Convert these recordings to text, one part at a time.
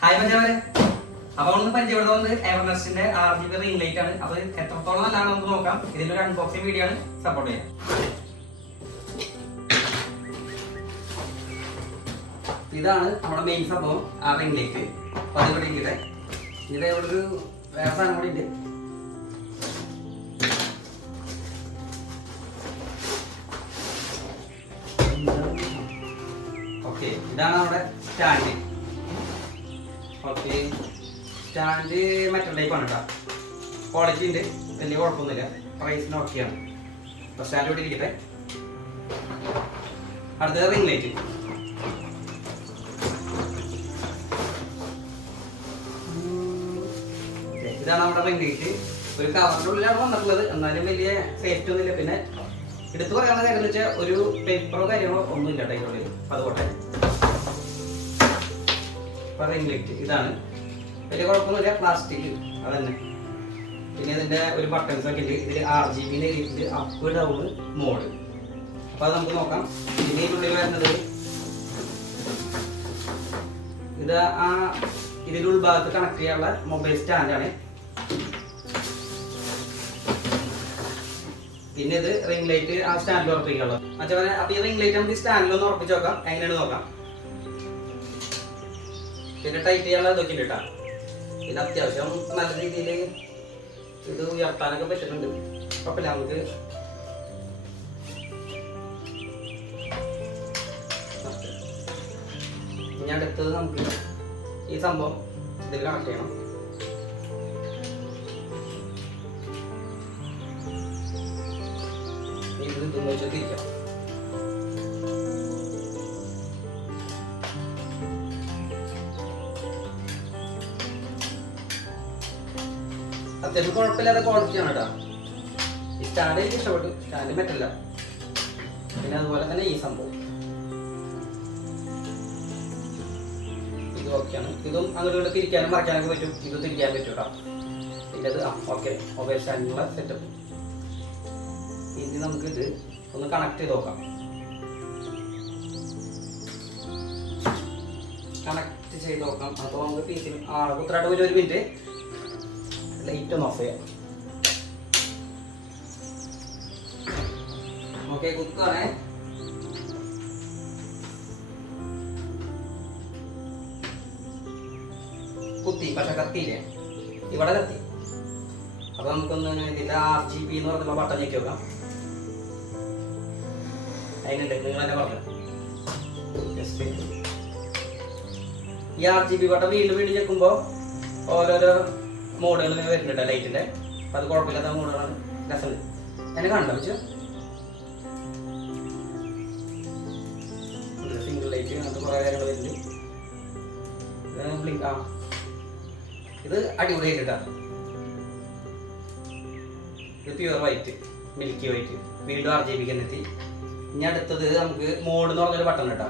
Hi പഞ്ചാബരെ അപ്പൊ ഒന്ന് പരിചയപ്പെടുന്നത് എവർനെസ്റ്റിന്റെ R G B ring light ആണ്. അപ്പൊ എത്രത്തോളം നല്ലതാണ് നമുക്ക് നോക്കാം. ഇതിന്റെ ഒരു അൺബോക്സിംഗ് വീഡിയോ ആണ് സപ്പോർട്ട് ചെയ്യാം. ഇതാണ് നമ്മുടെ മെയിൻ സംഭവം ആ റിംഗ് ലൈറ്റ് അപ്പൊ അതിവിടെ ഇരിക്കട്ടെ. ഇത് ഇവിടെ ഒരു വേറെ സാധനം കൂടി ഉണ്ട്. ഇതാണ് നമ്മുടെ സ്റ്റാൻഡ് ഓക്കെ. സ്റ്റാൻഡ് മറ്റേ ടൈപ്പാണ് കേട്ടോ. ക്വാളിറ്റി ഉണ്ട്. വലിയ കുഴപ്പമൊന്നുമില്ല. പ്രൈസിന് ഓക്കെയാണ് അപ്പോൾ സ്റ്റാൻഡ് ഇവിടെ ഇരിക്കട്ടെ. അടുത്തത് റിംഗ് ലൈറ്റ് ഇതാണ് നമ്മുടെ റിംഗ് ലൈറ്റ് ഒരു കവറിന്റെ ഉള്ളിലാണ് വന്നിട്ടുള്ളത്. എന്നാലും വലിയ സേഫ്റ്റി ഒന്നുമില്ല. പിന്നെ എടുത്തു പറയാനുള്ള കാര്യം എന്ന് വെച്ചാൽ ഒരു പേപ്പറോ കാര്യങ്ങളോ ഒന്നും ഇല്ല അതിന്റെ ഉള്ളിൽ അതുകൊണ്ട് റിംഗ് ലൈറ്റ് ഇതാണ്. വലിയ കുഴപ്പമൊന്നുമില്ല പ്ലാസ്റ്റിക് അതന്നെ. പിന്നെ ഇതിന്റെ ഒരു ബട്ടൺസ് ഒക്കെ ഉണ്ട്. ഇതിൽ ആർ ജി ബി ഇത് അപ്പ് ഡൗൺ മോഡ് അപ്പൊ അത് നമുക്ക് നോക്കാം. പിന്നെ ഇതിനുള്ളിൽ വരുന്നത് ഇത് ആ ഇതിന്റെ ഉൾഭാഗത്ത് കണക്ട് ചെയ്യാനുള്ള മൊബൈൽ സ്റ്റാൻഡാണ് പിന്നെ ഇത് റിംഗ് ലൈറ്റ് ആ സ്റ്റാൻഡിൽ ഉറപ്പിക്കാനുള്ളത്. അച്ഛനെ അപ്പൊ ഈ റിംഗ് ലൈറ്റ് നമുക്ക് സ്റ്റാൻഡിൽ ഒന്ന് ഉറപ്പിച്ച് നോക്കാം. എങ്ങനെയാണ് നോക്കാം. പിന്നെ ടൈറ്റ് ചെയ്യാനുള്ള ഇതൊക്കെ ഉണ്ട് കേട്ടോ പിന്നെ അത്യാവശ്യം നല്ല രീതിയിൽ ഇത് ഉയർത്താനൊക്കെ പറ്റുന്നുണ്ട്. കുഴപ്പമില്ല നമുക്ക് ഇനി അടുത്തത് നമുക്ക് ഈ സംഭവം ഇതിൽ കണക്ട് ചെയ്യണം. ഇത് ഇതെന്ന് വെച്ചാൽ തിരിക്കാം അത്യാവശ്യം കുഴപ്പമില്ലാത്ത ക്വാളിറ്റിയാണ് കേട്ടോ. ഈ സ്റ്റാൻഡ് എനിക്ക് ഇഷ്ടപ്പെട്ടു. സ്റ്റാൻഡ് പറ്റില്ല. പിന്നെ അതുപോലെ തന്നെ ഈ സംഭവം. ഇത് ഓക്കെയാണ് ഇതും അങ്ങോട്ട് തിരിക്കാനും മറക്കാനൊക്കെ പറ്റും. ഇത് തിരിക്കാൻ പറ്റും കേട്ടോ. പിന്നെ അത് ആ ഓക്കെ മൊബൈൽ സ്റ്റാൻഡിനുള്ള സെറ്റപ്പ് ഇനി നമുക്കിത് ഇത് ഒന്ന് കണക്ട് ചെയ്ത് നോക്കാം. കണക്ട് ചെയ്ത് നോക്കാം. അപ്പോൾ നമുക്ക് പി സി ആ പോയി ഒരു മിനിറ്റ് ലൈറ്റ് ഒന്ന് ഓഫ് ചെയ്യാം ഓക്കെ കുത്തുകയാണേ കുത്തി പക്ഷെ കത്തിയില്ലേ ഇവിടെ കത്തി അപ്പൊ നമുക്കൊന്ന് ഇതിന്റെ ആർ ജി ബി എന്ന് പറഞ്ഞുള്ള ബട്ടൺ ഞെക്കി നോക്കാം അതിനുണ്ട് നിങ്ങൾ തന്നെ പറഞ്ഞു wait. ഈ ആർ ജി ബി ബട്ടൺ വീണ്ടും വീണ്ടും ഞെക്കുമ്പോൾ ഓരോരോ മോഡുകൾ ഇങ്ങനെ വരുന്നുണ്ട് ലൈറ്റിന്റെ അത് കുഴപ്പമില്ലാത്ത മോഡുകളാണ് രസമുണ്ട് എന്നെ കാണണ്ട വെച്ചു സിംഗിൾ ലൈറ്റ് അങ്ങനത്തെ കുറേ കാര്യങ്ങൾ വരുന്നുണ്ട്. ബ്ലിങ്ക് ആ. ഇത് അടിപൊളിയായിട്ട് കേട്ടോ ഇത് പ്യുവർ വൈറ്റ് മിൽക്കി വൈറ്റ് വീണ്ടും ആർ ജി ബിക്ക് തന്നെ എത്തി. ഇനി അടുത്തത് നമുക്ക് മോഡ് എന്ന് പറഞ്ഞൊരു ബട്ടൺ കേട്ടോ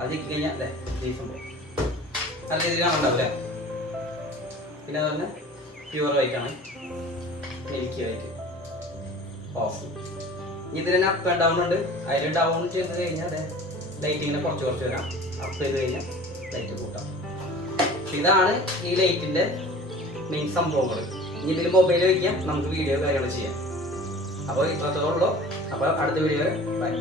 അത് കഴിഞ്ഞാൽ അല്ലേ ഈ സംഭവം നല്ല രീതിയിൽ കാണുന്നുണ്ടാവില്ലേ പിന്നെ അതുപോലെ പ്യുവർ വൈറ്റ് ആണ്. മിൽക്കി വൈറ്റ് ഓഫ് ഇതിൽ തന്നെ അപ്പ് ആൻഡ് ഡൗൺ ഉണ്ട്. അതിൽ ഡൗൺ ചെയ്ത് കഴിഞ്ഞാൽ അതെ ലൈറ്റിങ്ങിനെ കുറച്ച് കുറച്ച് വരാം. അപ്പ് ചെയ്ത് കഴിഞ്ഞാൽ ലൈറ്റ് കൂട്ടാം. ഇതാണ് ഈ ലൈറ്റിന്റെ മെയിൻ സംഭവങ്ങൾ ഇനി ഇതിൽ മൊബൈൽ വയ്ക്കാം നമുക്ക് വീഡിയോ കാര്യങ്ങൾ ചെയ്യാം. അപ്പോൾ ഇത്രത്തോളം ഉള്ളൂ. അപ്പോൾ അടുത്ത വീഡിയോ ബൈ